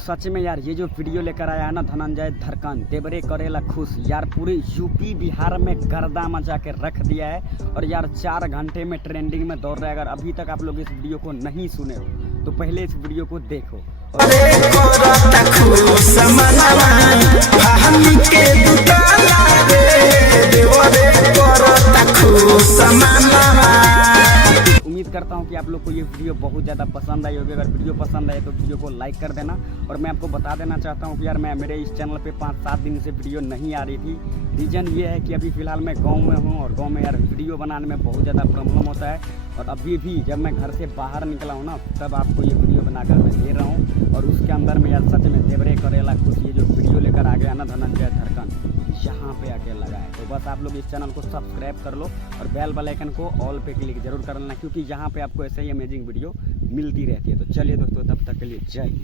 सच में यार ये जो वीडियो लेकर आया है ना धनंजय धड़कन देवरे करेला खुश यार, पूरे यूपी बिहार में गर्दा मचा के रख दिया है। और यार 4 घंटे में ट्रेंडिंग में दौड़ रहा है। अगर अभी तक आप लोग इस वीडियो को नहीं सुने हो तो पहले इस वीडियो को देखो। उम्मीद करता हूँ कि आप लोग को ये वीडियो बहुत ज़्यादा पसंद आई होगी। अगर वीडियो पसंद आए तो वीडियो को लाइक कर देना। और मैं आपको बता देना चाहता हूँ कि यार मेरे इस चैनल पे 5-7 दिन से वीडियो नहीं आ रही थी। रीज़न ये है कि अभी फ़िलहाल मैं गांव में हूँ और गांव में यार वीडियो बनाने में बहुत ज़्यादा प्रॉब्लम होता है। और अभी भी जब मैं घर से बाहर निकला हूँ ना तब आपको ये वीडियो बनाकर मैं दे रहा हूँ। और उसके अंदर में यार सच में देवरे करेला खुश ये जो वीडियो लेकर आ गया ना धनंजय धड़कन, यहाँ पे आके लगा है। तो बस आप लोग इस चैनल को सब्सक्राइब कर लो और बेल आइकन को ऑल पे क्लिक जरूर कर लेना, क्योंकि यहाँ पे आपको ऐसे ही अमेजिंग वीडियो मिलती रहती है। तो चलिए दोस्तों, तब तक के लिए जय हिंद।